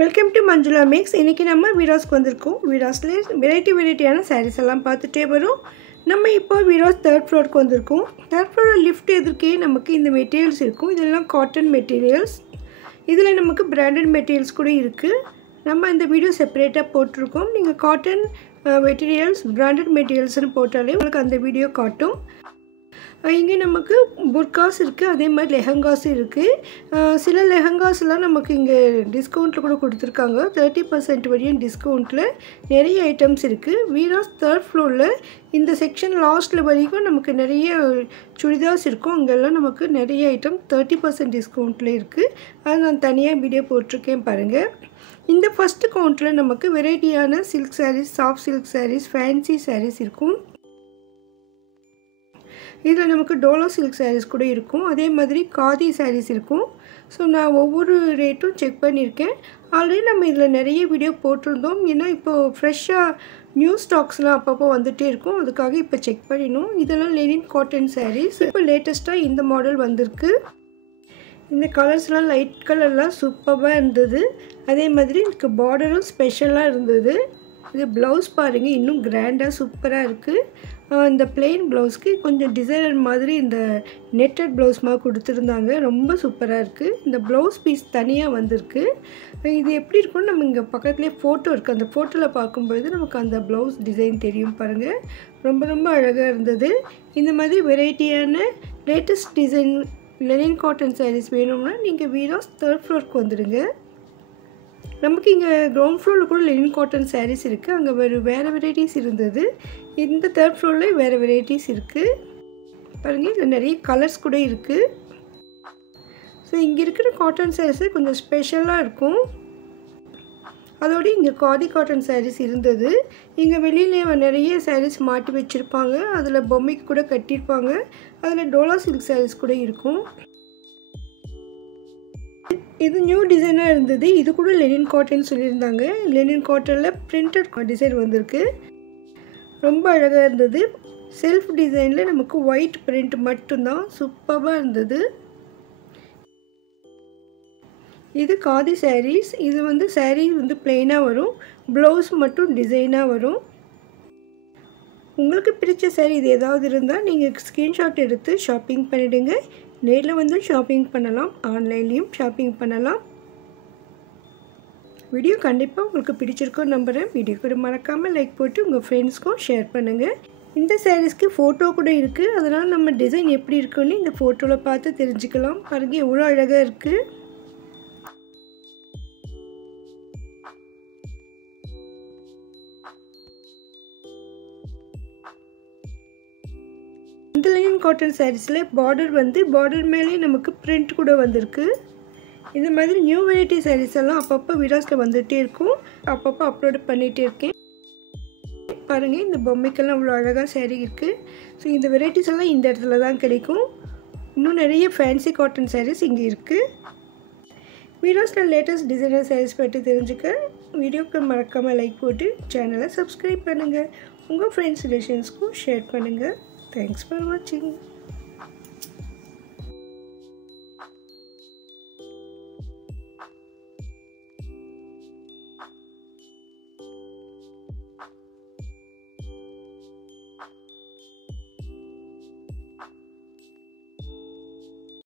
Welcome to Manjula mix. இன்றைக்கி நம்ம வீராஸ்க்கு வந்திருக்கோம். வீராஸில் வெரைட்டியான சாரீஸ் எல்லாம் பார்த்துட்டே வரும். நம்ம இப்போ வீராஸ் 3rd ஃப்ளோருக்கு வந்திருக்கோம். 3rd ஃப்ளோரில் லிஃப்ட் எதிர்க்கே நமக்கு இந்த மெட்டீரியல்ஸ் இருக்கும். இதெல்லாம் காட்டன் மெட்டீரியல்ஸ். இதில் நமக்கு பிராண்டட் மெட்டீரியல்ஸ் கூட இருக்குது. நம்ம இந்த வீடியோ செப்பரேட்டாக போட்டிருக்கோம். நீங்கள் காட்டன் மெட்டீரியல்ஸ் பிராண்டட் மெட்டீரியல்ஸ்னு போட்டாலே உங்களுக்கு அந்த வீடியோ காட்டும். இங்கே நமக்கு புர்காஸ் இருக்குது, அதே மாதிரி லெஹங்காஸ் இருக்குது. சில லெஹங்காஸ்லாம் நமக்கு இங்கே டிஸ்கவுண்ட்டில் கூட கொடுத்துருக்காங்க. 30% வரையும் டிஸ்கவுண்ட்டில் நிறைய ஐட்டம்ஸ் இருக்குது. வீராஸ் 3rd ஃப்ளோரில் இந்த செக்ஷன் லாஸ்ட்டில் வரைக்கும் நமக்கு நிறைய சுடிதார்ஸ் இருக்கும். அங்கெல்லாம் நமக்கு நிறைய ஐட்டம் 30% டிஸ்கவுண்ட்டில் இருக்குது. அது நான் தனியாக வீடியோ போட்டிருக்கேன் பாருங்கள். இந்த ஃபஸ்ட்டு கவுண்ட்டில் நமக்கு வெரைட்டியான silk sarees, soft silk sarees, fancy sarees இருக்கும். இதில் நமக்கு டோலோ சில்க் சாரீஸ் கூட இருக்கும். அதே மாதிரி காதி சாரீஸ் இருக்கும். ஸோ நான் ஒவ்வொரு ரேட்டும் செக் பண்ணியிருக்கேன். ஆல்ரெடி நம்ம இதில் நிறைய வீடியோ போட்டிருந்தோம். ஏன்னா இப்போது ஃப்ரெஷ்ஷாக நியூ ஸ்டாக்ஸ்லாம் அப்பப்போ வந்துகிட்டே இருக்கும். அதுக்காக இப்போ செக் பண்ணிடணும். இதெல்லாம் லெனின் காட்டன் சாரீஸ். இப்போ லேட்டஸ்ட்டாக இந்த மாடல் வந்திருக்கு. இந்த கலர்ஸ்லாம் லைட் கலர்லாம் சூப்பராக இருந்தது. அதே மாதிரி இதுக்கு பார்டரும் ஸ்பெஷலாக இருந்தது. இது ப்ளவுஸ் பாருங்கள், இன்னும் கிராண்டாக சூப்பராக இருக்குது. இந்த பிளெயின் ப்ளவுஸ்க்கு கொஞ்சம் டிசைனர் மாதிரி இந்த நெட்டட் ப்ளவுஸ் மாதிரி கொடுத்துருந்தாங்க. ரொம்ப சூப்பராக இருக்குது. இந்த ப்ளவுஸ் பீஸ் தனியாக வந்திருக்கு. இது எப்படி இருக்குன்னு நம்ம இங்கே பக்கத்துலேயே ஃபோட்டோ இருக்குது. அந்த ஃபோட்டோவில் பார்க்கும்பொழுது நமக்கு அந்த ப்ளவுஸ் டிசைன் தெரியும் பாருங்கள். ரொம்ப அழகாக இருந்தது. இந்த மாதிரி வெரைட்டியான latest design linen cotton sarees வேணும்னா நீங்கள் வீராஸ் 3rd ஃப்ளோருக்கு வந்துடுங்க. நமக்கு இங்கே கிரவுண்ட் ஃப்ளோரில் கூட லெனின் காட்டன் சாரீஸ் இருக்குது. அங்கே வேறு வெரைட்டிஸ் இருந்தது. இந்த 3rd ஃப்ளோரில் வேறு வெரைட்டிஸ் இருக்குது பாருங்கள். இதில் நிறைய கலர்ஸ் கூட இருக்குது. ஸோ இங்கே இருக்கிற காட்டன் சாரீஸு கொஞ்சம் ஸ்பெஷலாக இருக்கும். அதோடு இங்கே காதி காட்டன் சாரீஸ் இருந்தது. இங்கே வெளியில் நிறைய சாரீஸ் மாட்டி வச்சுருப்பாங்க. அதில் பொம்மைக்கு கூட கட்டியிருப்பாங்க. அதில் டோலா சில்க் சாரீஸ் கூட இருக்கும். இது நியூ டிசைனாக இருந்தது. இது கூட லெனின் காட்டன் சொல்லியிருந்தாங்க. லெனின் காட்டனில் பிரிண்டட் டிசைன் வந்திருக்கு. ரொம்ப அழகாக இருந்தது. செல்ஃப் டிசைனில் நமக்கு ஒயிட் பிரிண்ட் மட்டும்தான். சூப்பராக இருந்தது. இது காதி சாரீஸ். இது வந்து சாரீ வந்து பிளெயினாக வரும். ப்ளவுஸ் மட்டும் டிசைனாக வரும். உங்களுக்கு பிடிச்ச சாரீ இது ஏதாவது இருந்தால் நீங்கள் ஸ்க்ரீன்ஷாட் எடுத்து ஷாப்பிங் பண்ணிவிடுங்க. நேரில் வந்து ஷாப்பிங் பண்ணலாம், ஆன்லைன்லேயும் ஷாப்பிங் பண்ணலாம். வீடியோ கண்டிப்பாக உங்களுக்கு பிடிச்சிருக்கோன்னு நம்புகிறேன். வீடியோக்கு மறக்காமல் லைக் போட்டு உங்கள் ஃப்ரெண்ட்ஸ்க்கும் ஷேர் பண்ணுங்கள். இந்த சாரீஸ்க்கு ஃபோட்டோ கூட இருக்குது. அதனால் நம்ம டிசைன் எப்படி இருக்குன்னு இந்த ஃபோட்டோவில் பார்த்து தெரிஞ்சுக்கலாம். பாருங்கள் எவ்வளோ அழகாக இருக்குது. இந்த லெனின் காட்டன் சாரீஸில் பார்டர் மேலே நமக்கு பிரிண்ட் கூட வந்திருக்கு. இந்த மாதிரி நியூ வெரைட்டி சாரீஸ் எல்லாம் அப்பப்போ வீராஸில் வந்துகிட்டே இருக்கும். அப்பப்போ அப்லோட் பண்ணிகிட்டே இருக்கேன். பாருங்கள் இந்த பொம்மைக்கெல்லாம் அவ்வளோ அழகாக சாரீ இருக்குது. ஸோ இந்த வெரைட்டிஸ் எல்லாம் இந்த இடத்துல தான் கிடைக்கும். இன்னும் நிறைய ஃபேன்சி காட்டன் சாரீஸ் இங்கே இருக்குது. வீராஸில் லேட்டஸ்ட் டிசைனர் சாரீஸ் பற்றி தெரிஞ்சுக்க வீடியோக்கு மறக்காமல் லைக் போட்டு சேனலை சப்ஸ்கிரைப் பண்ணுங்கள். உங்கள் ஃப்ரெண்ட்ஸ் ரிலேஷன்ஸ்க்கும் ஷேர் பண்ணுங்கள். Thanks for watching.